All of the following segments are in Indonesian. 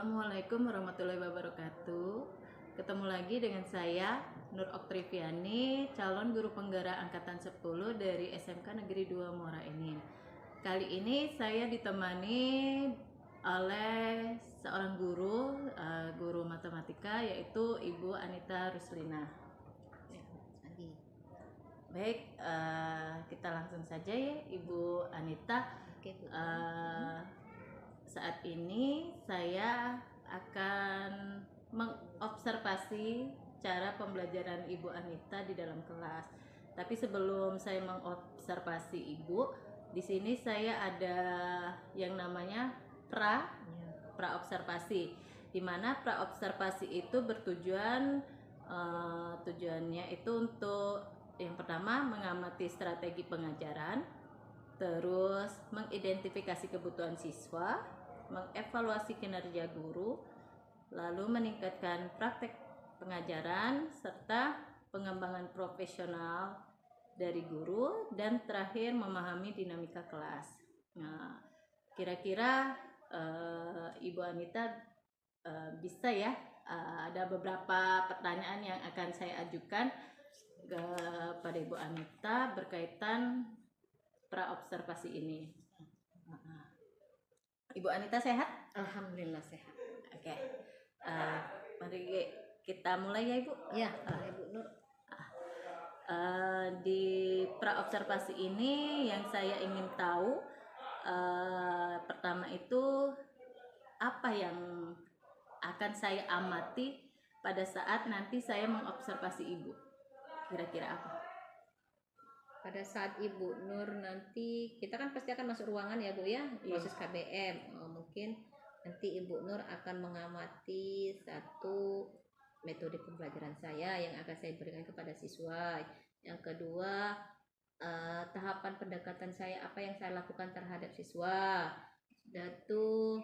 Assalamualaikum warahmatullahi wabarakatuh. Ketemu lagi dengan saya Nur Oktriviani, calon guru penggerak angkatan 10 dari SMK Negeri 2 Muara Enim. Kali ini saya ditemani oleh seorang guru matematika, yaitu Ibu Anita Ruslina. Baik, kita langsung saja ya, Ibu Anita. Saat ini saya akan mengobservasi cara pembelajaran Ibu Anita di dalam kelas. Tapi sebelum saya mengobservasi Ibu, di sini saya ada yang namanya praobservasi, di mana praobservasi itu tujuannya itu untuk yang pertama mengamati strategi pengajaran, terus mengidentifikasi kebutuhan siswa, mengevaluasi kinerja guru, lalu meningkatkan praktek pengajaran serta pengembangan profesional dari guru, dan terakhir memahami dinamika kelas. Nah, kira-kira Ibu Anita bisa ya, ada beberapa pertanyaan yang akan saya ajukan kepada Ibu Anita berkaitan praobservasi ini. Ibu Anita sehat? Alhamdulillah sehat. Oke. Mari kita mulai ya Ibu. Ya, Ibu Nur. Di praobservasi ini yang saya ingin tahu, pertama itu apa yang akan saya amati pada saat nanti saya mengobservasi Ibu? Kira-kira apa? Pada saat Ibu Nur nanti, kita kan pasti akan masuk ruangan ya Bu ya, proses KBM. Mungkin nanti Ibu Nur akan mengamati satu metode pembelajaran saya yang akan saya berikan kepada siswa. Yang kedua, tahapan pendekatan saya, apa yang saya lakukan terhadap siswa. Satu,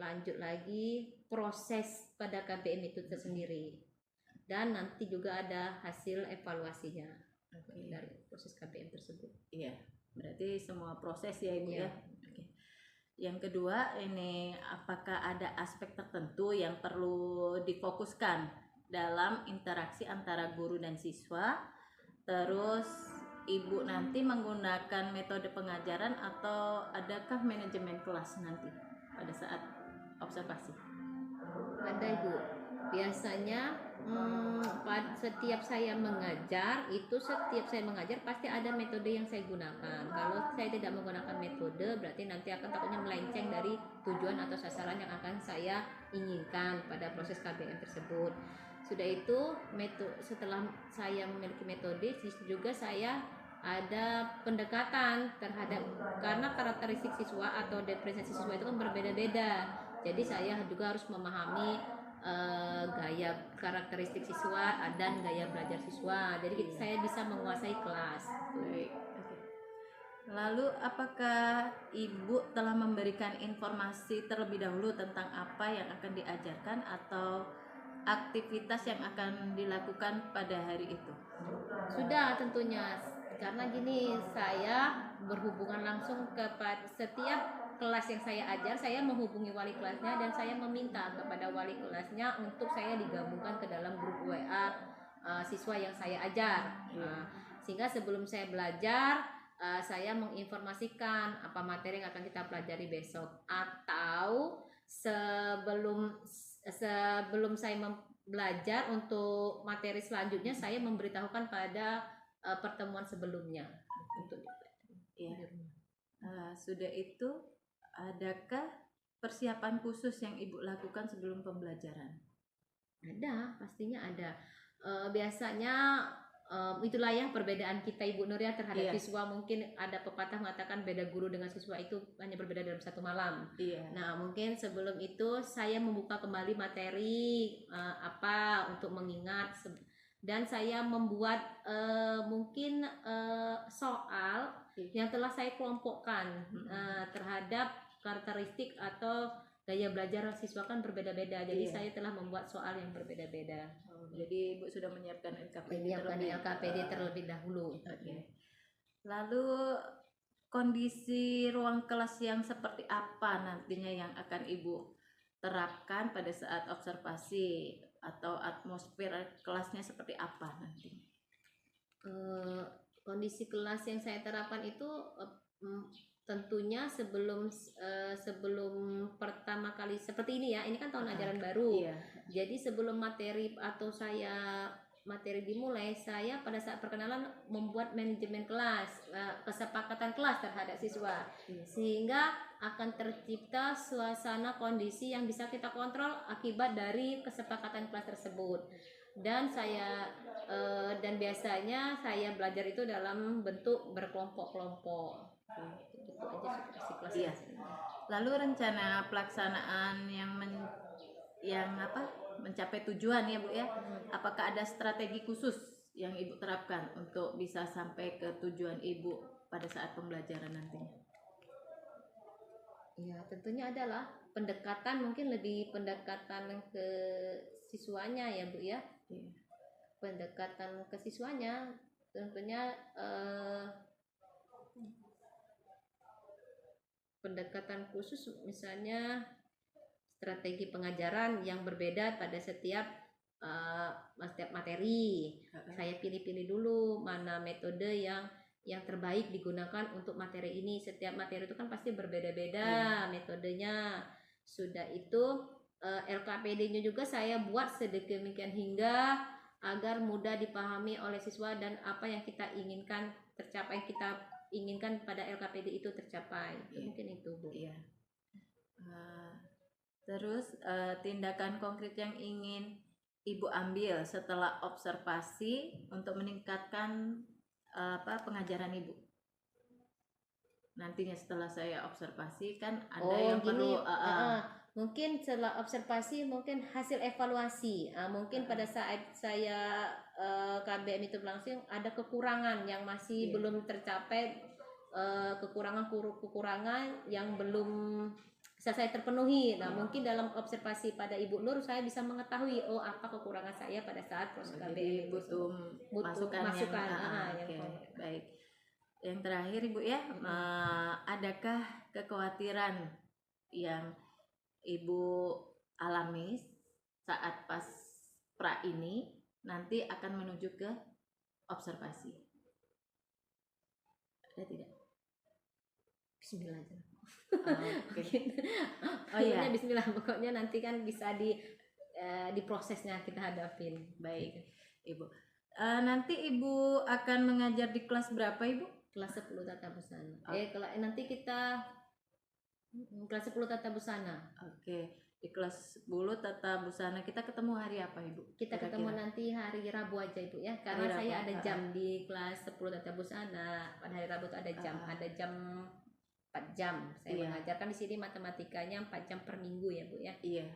lanjut lagi proses pada KBM itu tersendiri. Dan nanti juga ada hasil evaluasinya. Dari proses KBM tersebut. Iya, berarti semua proses ya Ibu ya. Oke. Yang kedua ini, apakah ada aspek tertentu yang perlu difokuskan dalam interaksi antara guru dan siswa? Terus Ibu nanti menggunakan metode pengajaran atau adakah manajemen kelas nanti pada saat observasi? Ada Ibu. Biasanya setiap saya mengajar pasti ada metode yang saya gunakan. Kalau saya tidak menggunakan metode, berarti nanti akan takutnya melenceng dari tujuan atau sasaran yang akan saya inginkan pada proses KBM tersebut. Sudah itu, setelah saya memiliki metode, juga saya ada pendekatan terhadap, karena karakteristik siswa atau depresiasi siswa itu kan berbeda-beda. Jadi saya juga harus memahami gaya karakteristik siswa dan gaya belajar siswa. Jadi saya bisa menguasai kelas. Baik. Lalu apakah Ibu telah memberikan informasi terlebih dahulu tentang apa yang akan diajarkan atau aktivitas yang akan dilakukan pada hari itu? Sudah tentunya, karena gini, saya berhubungan langsung kepada setiap kelas yang saya ajar. Saya menghubungi wali kelasnya dan saya meminta kepada wali kelasnya untuk saya digabungkan ke dalam grup WA siswa yang saya ajar. Sehingga sebelum saya belajar, saya menginformasikan apa materi yang akan kita pelajari besok, atau sebelum saya belajar untuk materi selanjutnya, saya memberitahukan pada pertemuan sebelumnya untuk sudah itu, adakah persiapan khusus yang Ibu lakukan sebelum pembelajaran? Ada, pastinya ada. Biasanya itulah ya perbedaan kita Ibu Nur ya terhadap siswa. Mungkin ada pepatah mengatakan beda guru dengan siswa itu hanya berbeda dalam satu malam. Nah, mungkin sebelum itu saya membuka kembali materi apa untuk mengingat dan saya membuat mungkin soal yang telah saya kelompokkan terhadap karakteristik atau gaya belajar siswa kan berbeda-beda. Jadi Iya. saya telah membuat soal yang berbeda-beda. Jadi Ibu sudah menyiapkan LKPD Menyiapkan LKPD terlebih dahulu. Oke. Lalu kondisi ruang kelas yang seperti apa nantinya yang akan Ibu terapkan pada saat observasi, atau atmosfer kelasnya seperti apa nanti? Kondisi kelas yang saya terapkan itu tentunya sebelum pertama kali seperti ini ya, ini kan tahun ajaran baru. Iya. Jadi sebelum materi dimulai, saya pada saat perkenalan membuat manajemen kelas, kesepakatan kelas terhadap siswa, sehingga akan tercipta suasana kondisi yang bisa kita kontrol akibat dari kesepakatan kelas tersebut. Dan biasanya saya belajar itu dalam bentuk berkelompok-kelompok. Itu aja situasi kelas. Iya. Lalu rencana pelaksanaan yang mencapai tujuan ya Bu ya, apakah ada strategi khusus yang Ibu terapkan untuk bisa sampai ke tujuan Ibu pada saat pembelajaran nantinya? Ya, tentunya adalah pendekatan, mungkin lebih pendekatan ke siswanya ya Bu ya. Pendekatan ke siswanya tentunya pendekatan khusus, misalnya strategi pengajaran yang berbeda pada setiap materi. Saya pilih-pilih dulu mana metode yang terbaik digunakan untuk materi ini. Setiap materi itu kan pasti berbeda-beda metodenya. Sudah itu LKPD-nya juga saya buat sedemikian hingga agar mudah dipahami oleh siswa dan apa yang kita inginkan tercapai, yang kita inginkan pada LKPD itu tercapai. Mungkin itu Bu. Iya. Terus tindakan konkret yang ingin Ibu ambil setelah observasi untuk meningkatkan pengajaran Ibu nantinya setelah saya observasi, kan ada yang gini, perlu mungkin setelah observasi mungkin hasil evaluasi, mungkin pada saat saya KBM itu langsung ada kekurangan yang masih belum tercapai, kekurangan yang belum selesai terpenuhi. Nah, mungkin dalam observasi pada Ibu Nur saya bisa mengetahui apa kekurangan saya pada saat proses KBM. Jadi butuh masukan yang baik. Yang terakhir Ibu ya, adakah kekhawatiran yang Ibu alami saat pas pra ini nanti akan menuju ke observasi? Ada tidak? Bismillah aja. Bismillah, pokoknya nanti kan bisa di prosesnya kita hadapin. Baik Ibu. Nanti Ibu akan mengajar di kelas berapa Ibu? Kelas 10 tata busana. Nanti kita kelas 10 tata busana. Oke. Di kelas 10 tata busana kita ketemu hari apa Ibu? Kita ketemu nanti hari Rabu aja Ibu ya, karena saya ada jam di kelas 10 tata busana. Pada hari Rabu itu ada jam 4 jam saya mengajarkan di sini, matematikanya 4 jam per minggu ya Bu ya. Iya.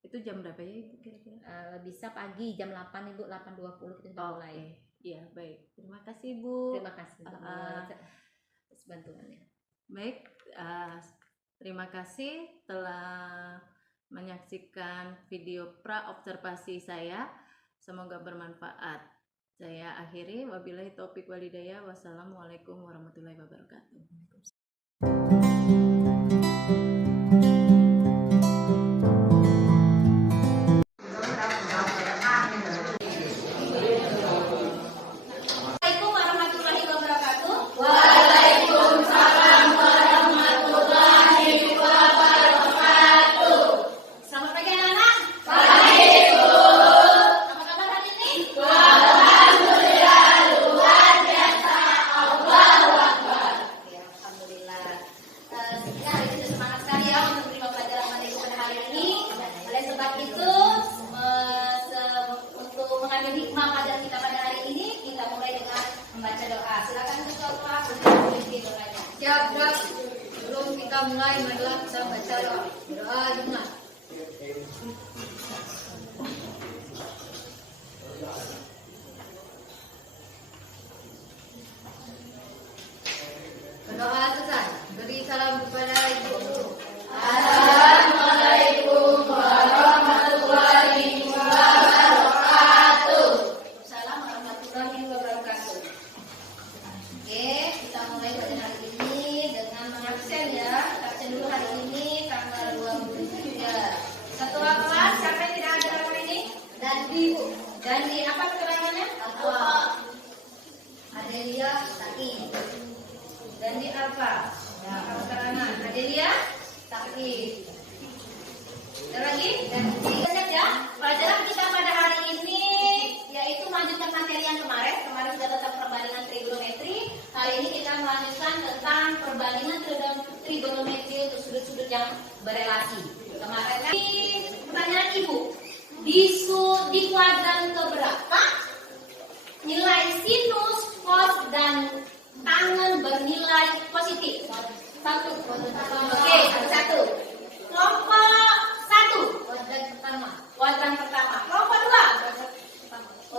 Itu jam berapa ya Ibu kira-kira? Bisa pagi jam 8 Ibu, 8.20 kita mulai. Iya, baik. Terima kasih Bu. Terima kasih atas bantuannya. Baik, terima kasih telah menyaksikan video pra observasi saya. Semoga bermanfaat. Saya akhiri, wabillahi taufik walhidayah. Wassalamualaikum warahmatullahi wabarakatuh. Sebelum kita mulai, marilah kita baca doa Jumat. Dandi Alfa. Nah, kanan. Adelia Sakti. Ada lagi? Dan lihat ya, pelajaran kita pada hari ini yaitu melanjutkan materi yang kemarin. Kemarin sudah tentang perbandingan trigonometri. Hari ini kita melanjutkan tentang perbandingan trigonometri untuk sudut-sudut yang berelasi. Kemarin kan pertanyaan Ibu, di kuadran keberapa nilai sinus, cos, dan tangen bernilai positif? Satu. Oke, satu. Kelompok satu. Kuadran pertama. Kelompok dua.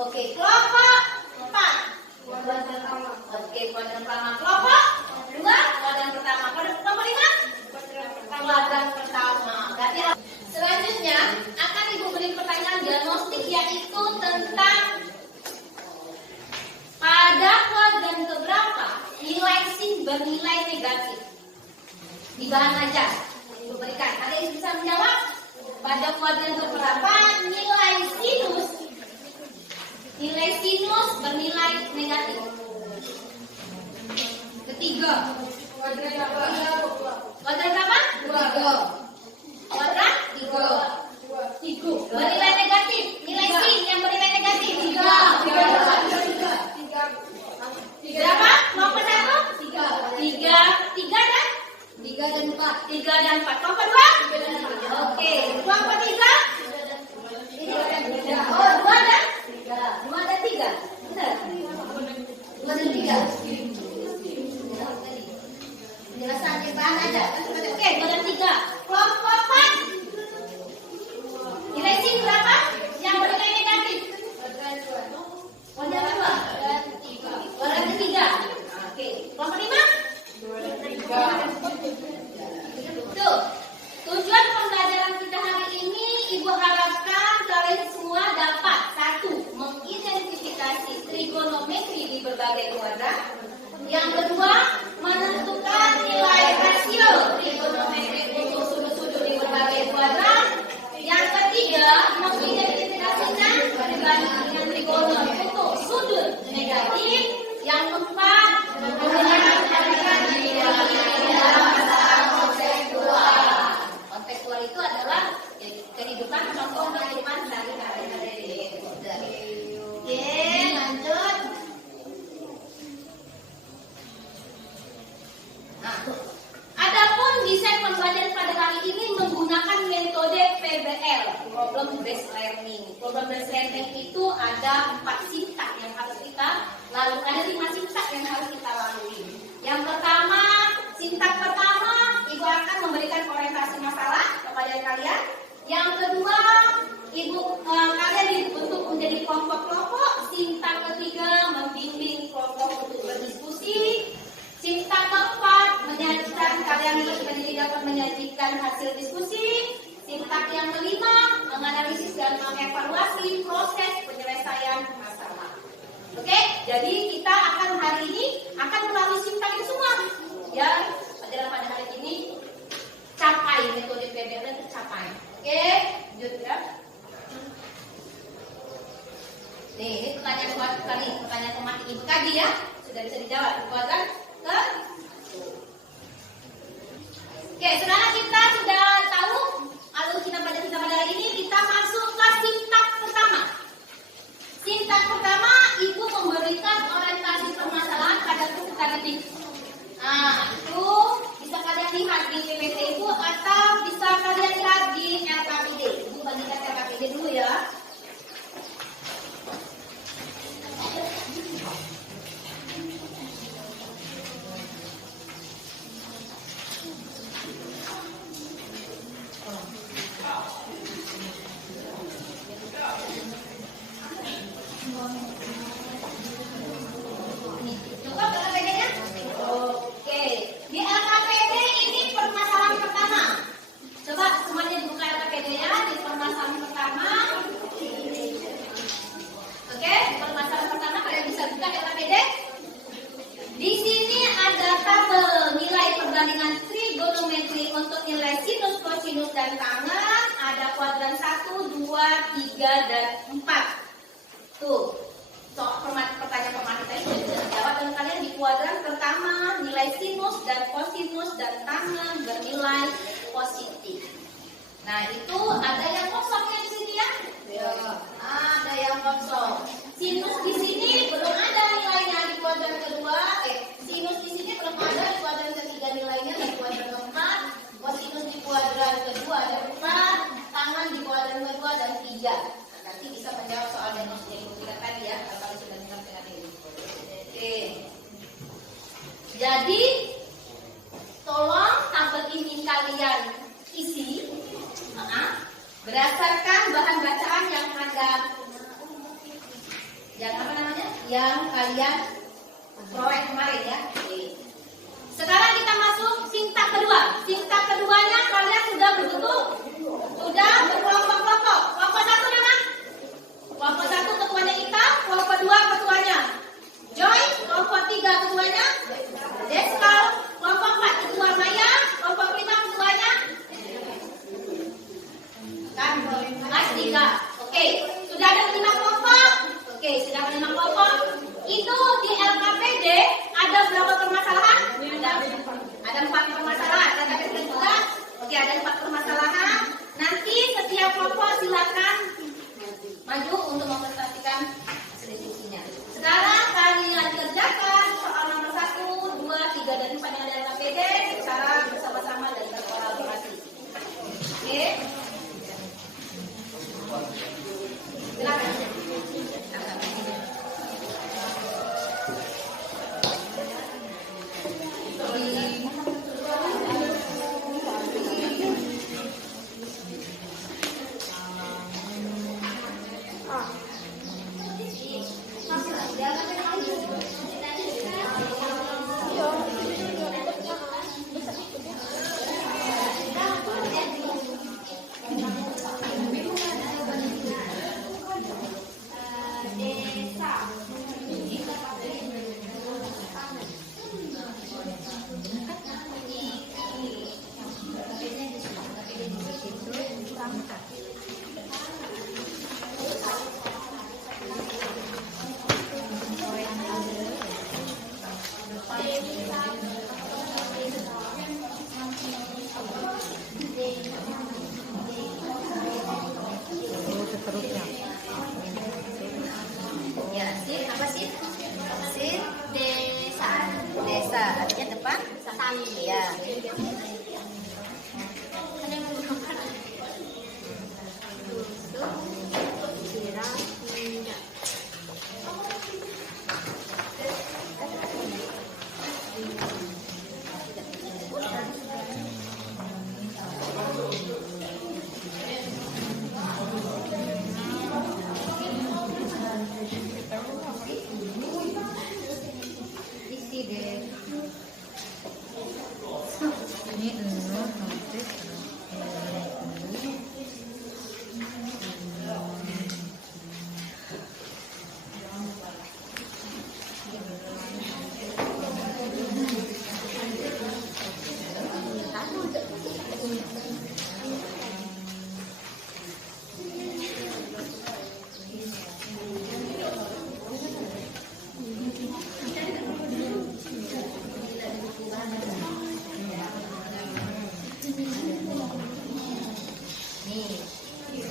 Oke, kelompok empat. Oke, kuadran pertama. Kelompok dua. Kuadran pertama. Kelompok lima. Kuadran pertama. Berarti selanjutnya akan Ibu beri pertanyaan diagnostik yaitu tentang pada kuadran keberapa nilai sin bernilai negatif. Di bahan aja Ibu berikan. Ada yang bisa menjawab? Pada kuadran keberapa nilai sinus bernilai negatif? Ketiga. Kuadran berapa? Kuadran tiga. Bernilai negatif. Nilai sin yang bernilai negatif. Tiga. Berapa? Kelompok satu? Tiga dan empat. Kelompok dua? Oke. Kelompok tiga? Oh, dua dan tiga. Benar? Dua dan tiga. Penjelasan di bahan aja. Oke, dua dan tiga. Kelompok empat? Nilai sin berapa? Yang bernilai negatif? Kuadran dua. Kuadran ketiga. Oke. Kelompok lima? Tuh. Tujuan pembelajaran kita hari ini Ibu harapkan kalian semua dapat satu, mengidentifikasi trigonometri di berbagai kuadran. Yang kedua, menentukan nilai rasio trigonometri untuk sudut-sudut di berbagai kuadran. Yang ketiga, mengidentifikasikan perbandingan trigonometri untuk sudut negatif. Yang keempat, menjelaskan dalam masalah konseptual. Konseptual itu adalah kehidupan, contoh kehidupan sehari-hari. Oke, lanjut. Nah, adapun desain pembelajaran pada hari ini menggunakan metode PBL, problem based learning. Problem based learning itu ada 4 sintak yang harus kita lalu, ada 5 sintak yang harus kita lalui. Yang pertama, sintak pertama, Ibu akan memberikan orientasi masalah kepada kalian. Yang kedua, kalian dibentuk menjadi kelompok-kelompok. Sintak ketiga, membimbing kelompok untuk berdiskusi. Sintak keempat, menyajikan kalian menjadi dapat menyajikan hasil diskusi. Sintak yang kelima, menganalisis dan mengevaluasi proses penyelesaian masalah. Oke, jadi kita akan hari ini akan melalui sintak itu semua. Ya, adalah pada hari ini capai metode PBL itu capai. Oke, lanjut ya. Nih, ini pertanyaan buat kali, pertanyaan tematik Ibu kaji ya. Sudah bisa dijawab. Kuadran ke. Oke, sekarang kita sudah tahu alur kita pada hari ini, kita masuk ke sintak pertama. Sintak pertama, Ibu memberikan orientasi permasalahan pada peserta didik. Nah, itu bisa kalian lihat di PPT itu atau bisa kalian lihat di LKPD. Ibu bagikan LKPD dulu ya. Coba LKPD-nya. Oke, di LKPD ini permasalahan pertama. Coba semuanya buka LKPD-nya di permasalahan pertama. Oke, permasalahan pertama kalian bisa buka LKPD. Di sini ada tabel nilai perbandingan trigonometri untuk nilai sinus, kosinus, dan tangen. Ada kuadran 1, 2, 3, dan 4. Tuh, pertanyaan pematik tadi sudah dijawab dan kalian di kuadran pertama nilai bernilai sinus dan kosinus dan tangen bernilai positif. Nah, itu ada yang kosongnya di sini ya? Ada yang kosong. Sinus di sini belum ada nilainya di kuadran kedua. Sinus di sini belum ada di kuadran ketiga nilainya di kuadran keempat. Kosinus di kuadran kedua ada 4, tangan di kuadran kedua dan 3. Nah, nanti bisa menjawab soal diagnostik yang kita tadi ya, kalau sudah mengerti ini. Oke. Jadi tolong tabel ini kalian isi berdasarkan bahan bacaan yang ada, yang kalian proyek kemarin ya. Sekarang kita masuk sintak kedua. Sintak keduanya kalian sudah berbentuk, sudah berkelompok-kelompok. Kelompok 1 mana? Kelompok 1 ketuanya Ika, kelompok 2 ketuanya Joy, kelompok 3 ketuanya Deskal, kelompok 4 ketua Maya, kelompok 5 ketuanya kan Mas 3. Oke, sudah ada 5 kelompok. Oke, sudah ada 5 kelompok. Itu di LKPD ada berapa permasalahan? Ada 4 permasalahan. Ada juga. Oke, ada 4 permasalahan. Nanti setiap kelompok silakan maju untuk mempresentasikan hasil diskusinya. Sekarang kalian kerjakan soal nomor 1, 2, 3 dan 4 yang ada LKPD secara bersama-sama dan berkolaborasi. Oke. Silakan. Ya, sih apa sih? Sih desa. Desa artinya depan samping ya.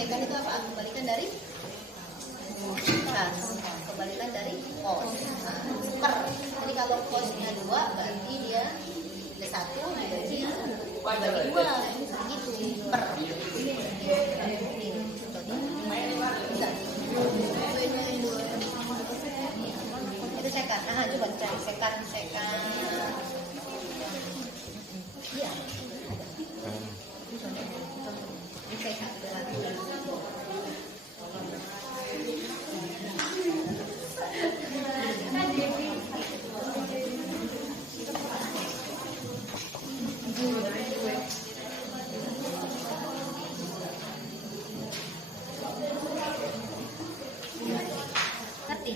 Sekan itu apa? Kebalikan dari kas. Kebalikan dari kos. Per. Jadi kalau kosnya 2 berarti dia ada 1 dibagi 2 gitu. Per. Itu sekan. Nah, coba cari sekan. Iya. Sekan. Ngerti?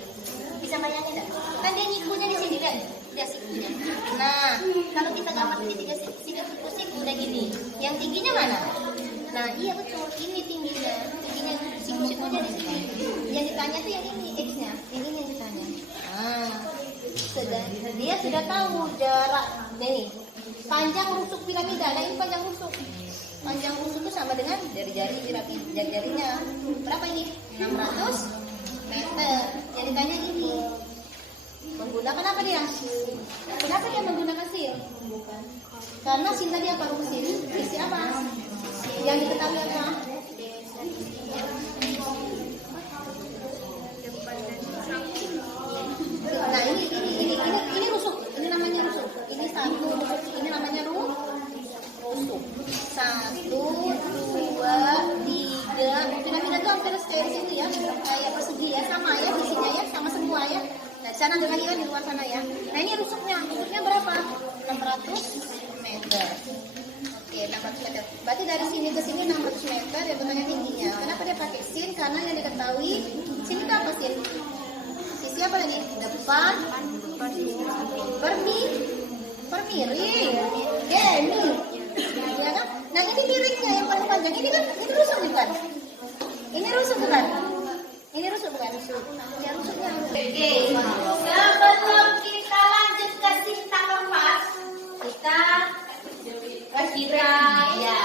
Bisa bayangin enggak? Kan dia nyikunya di sini kan? Dia sikunya. Nah, kalau kita gambar di siku udah gini. Yang tingginya mana? Nah, iya betul. Ini tingginya. Tingginya siku-sikunya di sini. Yang ditanya tuh yang ini X-nya. Yang ini yang ditanya. Nah, dia sudah tahu jarak nih panjang rusuk piramida. Nah ini panjang rusuk. Panjang rusuk itu sama dengan jari-jarinya. Berapa ini? 600 meter. Jadi tanya ini menggunakan apa dia? Kenapa dia menggunakan sil? Karena sil tadi apa sil? Isi apa? Yang diketahui apa? Nah ini rusuk. Ini namanya rusuk. Ini satu rusuk. Ini namanya rusuk. 1, 2, 3. Piramida itu hampir kayak sini ya, kayak persegi ya, sama ya isinya ya, sama semua ya. Nah di sana lagi kan di luar sana ya. Nah ini rusuknya berapa? 600 meter. Oke, 600 meter. Berarti dari sini ke sini 600 meter. Dia bertanya tingginya. Kenapa dia pakai sin? Karena yang diketahui sini itu apa sin? Sisi apa tadi? Depan, permiring, geni. Ya kan? Nah ini miringnya yang paling panjang. Ini kan ini rusuk bukan? Ini rusuk bukan? Ini rusuk bukan? Ya rusuknya. Oke, sebelum kita lanjut ke cinta keempat, kita ya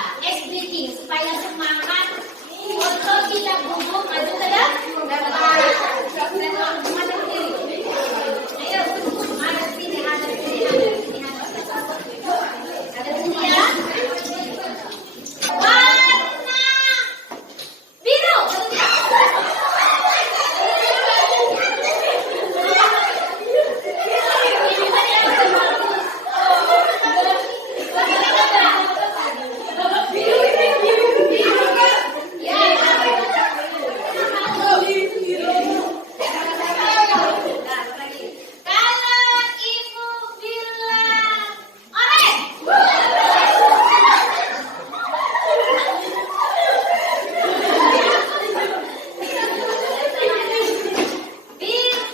breathing supaya semangat untuk kita bubuk maju ke depan. Madep kiri. Ayo, madep sini, madep sini. Ada sini ya. Warna biru. Kalau ibu bilang orange.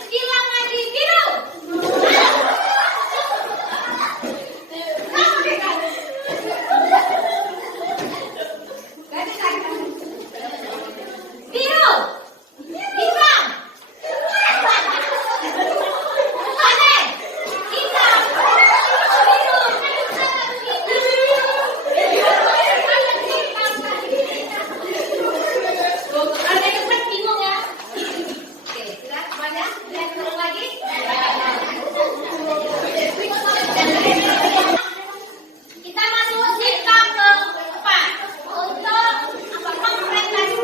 Bilang lagi biru. Biru. Hitam. Orange. Hitam. Biru. Ada yang bingung ya? Oke, sudah semuanya? Lihat ulang lagi. Kita masuk cerita keempat untuk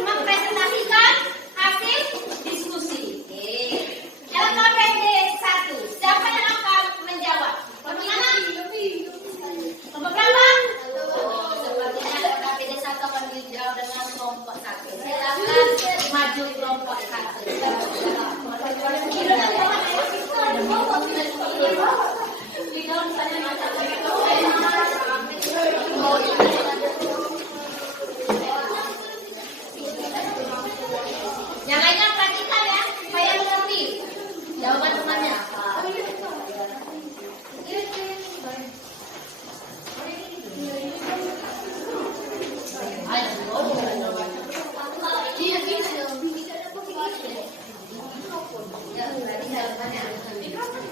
mempresentasikan hasil diskusi. Dalam KPD 1, siapa yang akan menjawab? Bagaimana? Nomor berapa? Sepertinya ada KPD 1 akan dijawab dengan kelompok 1. Silakan maju kelompok 1. Yang lainnya perhatikan ya, supaya mengerti jawaban temannya.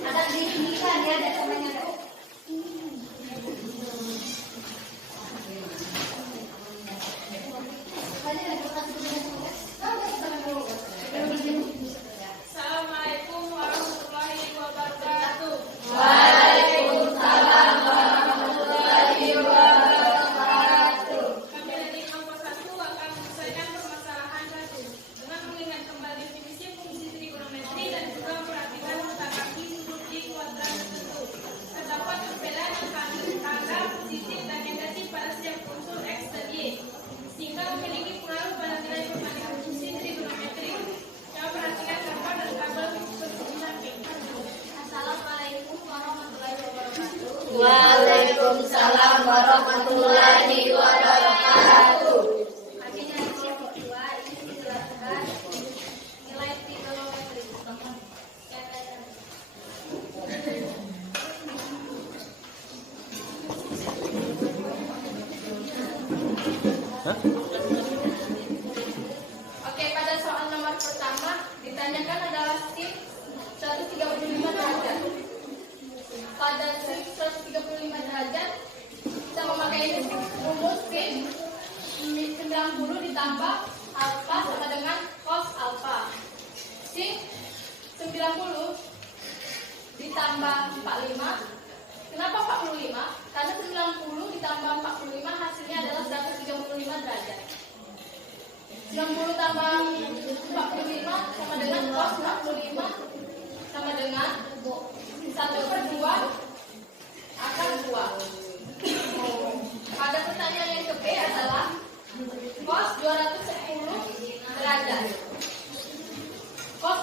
Ada di sini kan ya, ada temannya. Assalamualaikum warahmatullahi wabarakatuh. Waalaikumsalam warahmatullahi wabarakatuh. Kami dari kelompok 1 akan menyelesaikan permasalahan 1 dengan mengingat kembali definisi fungsi trigonometri dan juga memperhatikan letak kaki sudut di kuadran tertentu. Terdapat perbedaan antara positif dan negatif pada setiap unsur X dan Y, sehingga memiliki pengaruh pada nilai perbandingan fungsi trigonometri. Coba perhatikan gambar dan tabel seperti samping. Assalamualaikum warahmatullahi wabarakatuh. Waalaikumsalam warahmatullahi wabarakatuh. Hasilnya yang kedua ini dijelaskan nilai trigonometri. Oke, pada soal nomor pertama ditanyakan adalah sin 135 derajat. 90 ditambah alfa sama dengan cos alfa. Sin 90 ditambah 45. Kenapa 45? Karena 90 ditambah 45 hasilnya adalah 135 derajat. 90 tambah 45 sama dengan cos 45 sama dengan 1/2 akar 2. Pada pertanyaan yang ke B adalah cos 210 derajat. Cos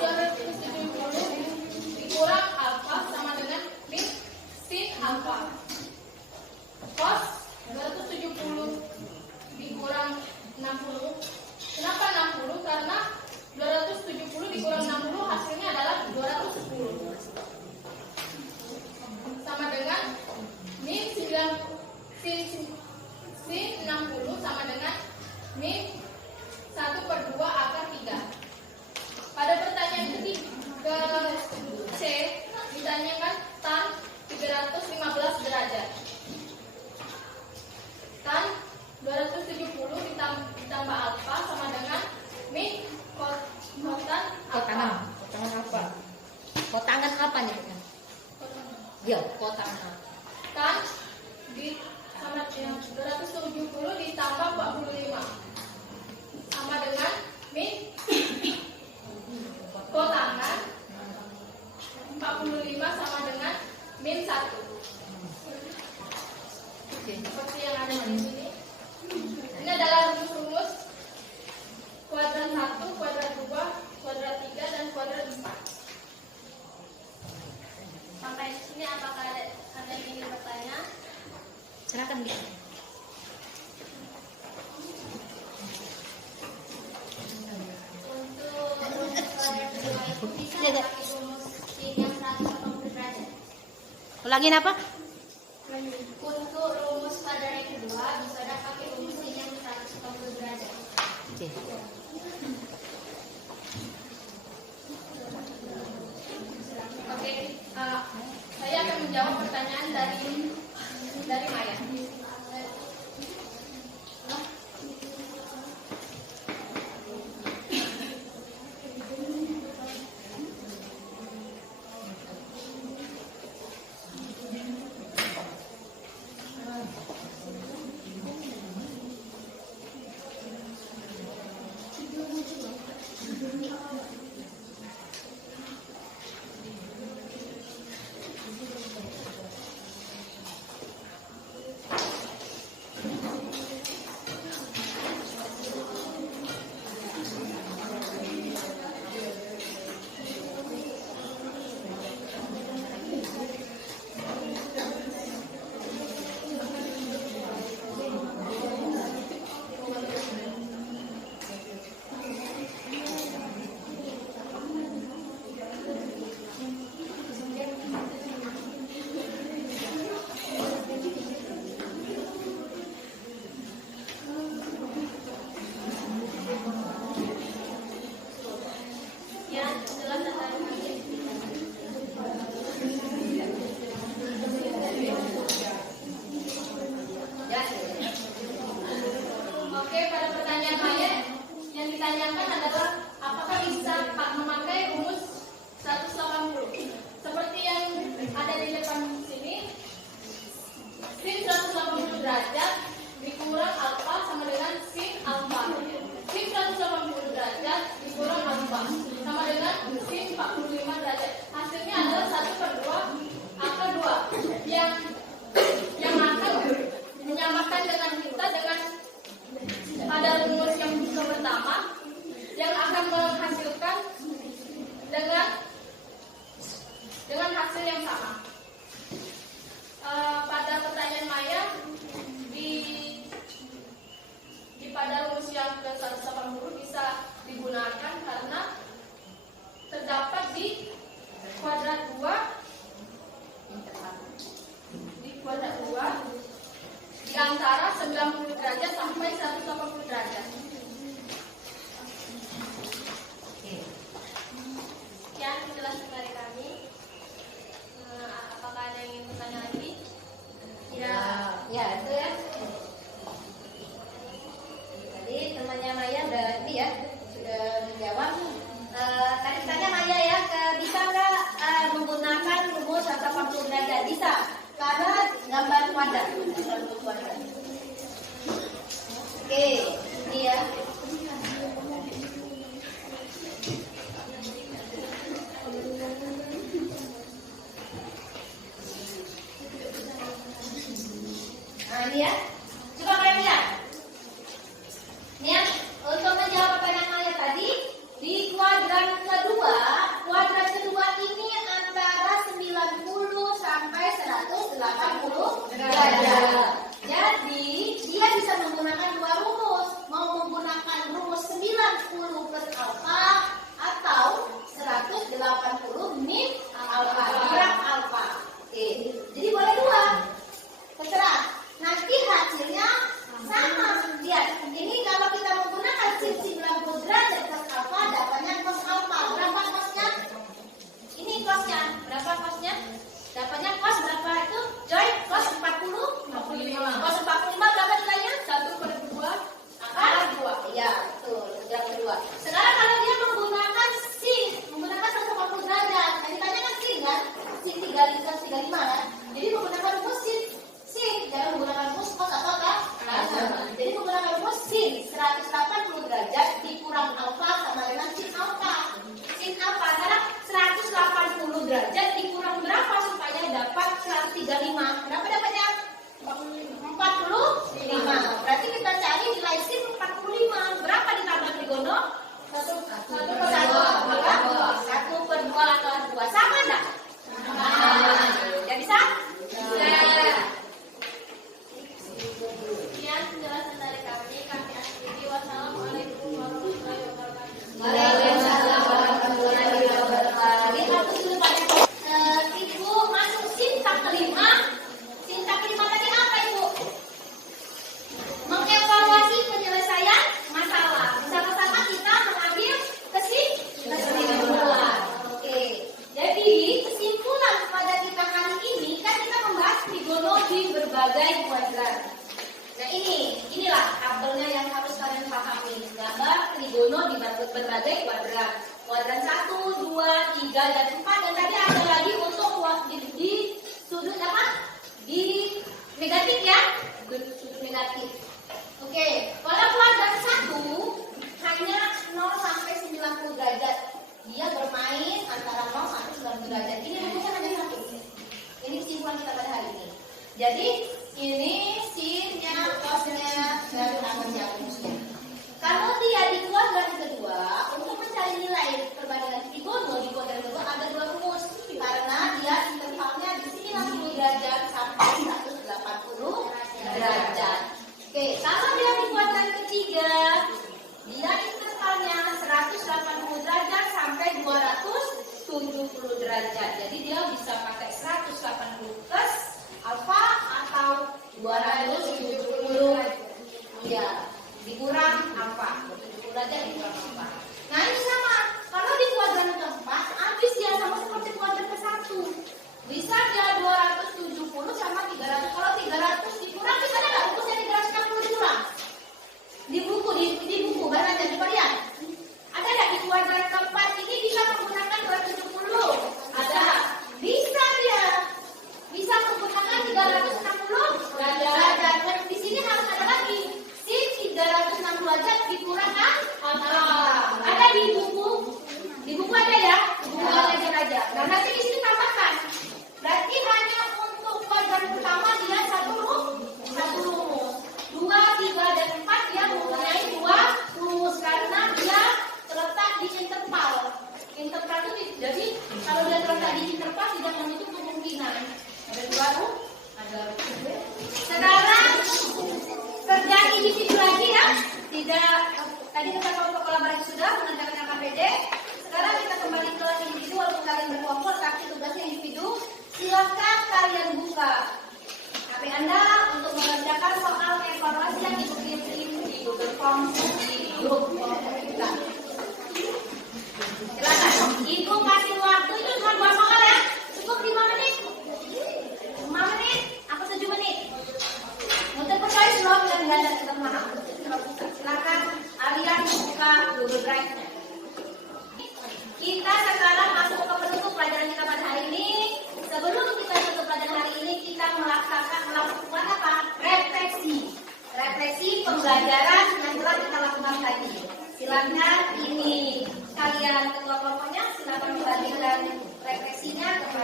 270 dikurang alfa sama dengan min sin alfa. Cos 270 dikurang 60. Kenapa 60? Karena 270 dikurang 60 hasilnya adalah 210. Sama dengan min 9 sin 60 sama dengan min 1/2 akar 3. Pada pertanyaan ketiga C ditanyakan tan 315 derajat. Tan 270 ditambah alfa sama dengan min kotan alfa. Kotangan apa? Kotangan apa nih? Ya, kotangan. Tan di sama dengan 270 ditambah 45 sama dengan min kotangan 45 sama dengan min 1. Seperti yang ada di sini. Ini adalah rumus-rumus kuadrat 1, kuadrat 2, kuadrat 3, dan kuadrat 4. Sampai di sini apakah ada yang ingin bertanya? Silakan dia. Untuk rumus kuadrat 2 itu bisa pakai rumus sin yang 180 derajat. Ulangin apa? Untuk rumus kuadrat yang kedua bisa pakai rumus sin yang 180 derajat. Oke. Oke, saya akan menjawab pertanyaan dari Maya. antara 90 derajat sampai 180 derajat. Sekian penjelasan dari kami. Apakah ada yang ingin bertanya lagi? Ya, itu ya. bisa. Karena gambar kuadrat. Oke, ini ya. Nah, ini ya. Coba kalian lihat. Ini ya, untuk menjawab pertanyaan kalian tadi, di kuadran kedua ini antara 90 sampai 180 derajat. Jadi, dia bisa menggunakan dua rumus. Mau menggunakan rumus 90 per alfa atau 180 min alfa, gerak alfa. Oke, jadi boleh dua. Terserah. Nanti hasilnya sama. Lihat, ini kalau kita menggunakan sin 90 derajat cos alfa, dapatnya cos alfa. Berapa cosnya? Ini cosnya. Berapa cosnya? Dapatnya cos berapa itu? Joy, cos 40? 45. Cos 45 berapa nilainya? 1/2 akar 2. Iya, betul. Yang kedua. Sekarang kalau dia menggunakan sin, menggunakan 180 derajat. Tadi tanya kan sin kan? Sin 35 kan? Jadi menggunakan rumus sin, jangan menggunakan rumus cos atau enggak? Jadi menggunakan rumus sin 180 derajat dikurang alfa sama dengan sin alfa. Sin alfa adalah 180 derajat dikurang berapa supaya dapat 135? Berapa dapatnya? 45. Berarti kita cari nilai sin 45. Berapa ditambah trigono? 1/2 akar 2. Sama enggak? Ya bisa? Sekian penjelasan dari kami akhiri. Wassalamualaikum warahmatullahi wabarakatuh. Waalaikumsalam warahmatullahi wabarakatuh. Ibu masuk sintak kelima. Sintak kelima tadi apa Ibu? Mengevaluasi penyelesaian masalah. Bersama-sama kita mengambil kesimpulan. Oke. Jadi kesimpulan pada kita kali ini kan kita membahas trigonometri berbagai kuadran. Nah inilah tabelnya yang harus kalian pahami. Gambar trigono di berbagai kuadran. Kuadran 1, 2, 3, dan 4. Dan tadi ada lagi untuk di sudut apa? Di negatif ya? Sudut negatif. Oke, pada kuadran 1 hanya 0 sampai 90 derajat. Dia bermain antara 0 sampai 90 derajat. Ini rumusnya hanya satu. Ini kesimpulan kita pada hari ini. Jadi ini sinnya, cosnya, dan tangannya rumusnya. Kalau dia di kuadran kedua, untuk mencari nilai perbandingan trigono di kuadran kedua ada dua rumus. Karena dia intervalnya di sini 60 derajat sampai 180 derajat. Oke, kalau dia di kuadran ketiga, dia intervalnya 180 derajat sampai 270 derajat. Jadi dia bisa pakai 180 plus alfa atau 270 ya dikurang alfa, 70 derajat dikurang alfa. Nah ini sama, kalau di kuadran keempat habis dia sama seperti kuadran ke-1. Bisa dia 270 sama 300. Kalau 300 dikurang, bisa ada nggak rumusnya 360 dikurang? Di buku baru ada coba lihat. Ada nggak di kuadran keempat ini bisa menggunakan 270? Ada. Bisa dia. Bisa menggunakan 360 derajat. Dan di sini harus ada lagi. Sin 360 derajat dikurang alfa. Ada di buku. Di buku ada ya? Di buku aja. Nah nanti di sini tambahkan. Berarti hanya untuk kuadran pertama dia satu rumus. 2, 3, dan 4 dia mempunyai 2 rumus karena dia terletak di interval. Interval itu jadi kalau dia terletak di interval tidak menutup kemungkinan. Ada 2 rumus. Sekarang kerja individu lagi ya. Tidak tadi kita kelompok kolaborasi sudah mengerjakan KPD. Sekarang kita kembali ke individu walaupun kalian berkelompok tapi tugasnya individu. Silakan kalian buka HP Anda untuk mengerjakan soal evaluasi yang Ibu kirim di Google Form di grup kelompok kita. Silakan. Ibu kasih waktu itu cuma 2 soal ya. Cukup 5 menit. 5 menit atau 7 menit. Untuk percaya belum dan nggak ada tetap mahal. Silakan kalian buka Google Drive-nya. Kita sekarang masuk ke penutup pelajaran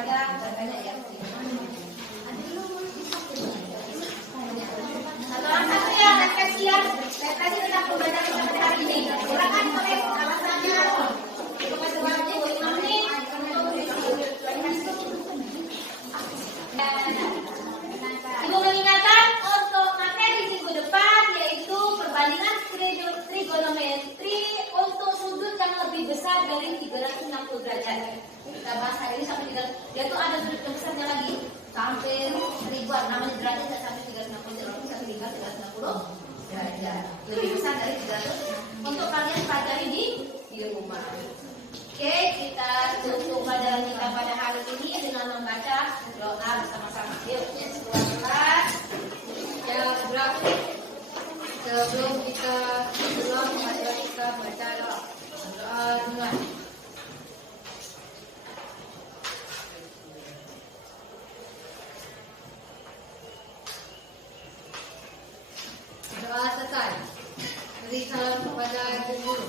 kepada banyak ya. Satu ya, refleksi ya. Refleksi tentang pembelajaran kita pada hari ini. Silakan tulis alasannya. Kepada wajib 5 menit Ibu mengingatkan untuk materi minggu depan yaitu perbandingan trigonometri untuk sudut yang lebih besar dari 360 derajat. Kita bahas hari ini sampai 300. Dia tuh ada sudut yang besarnya lagi sampai ribuan, namanya derajat dan sampai 360 derajat. Lebih besar dari 300 untuk kalian pelajari di rumah. Oke, kita tutup pelajaran kita pada hari ini dengan membaca doa bersama-sama. Yuk, ya, grafik. Sebelum kita baca doa dengan doa selesai. Beri salam kepada ibu guru.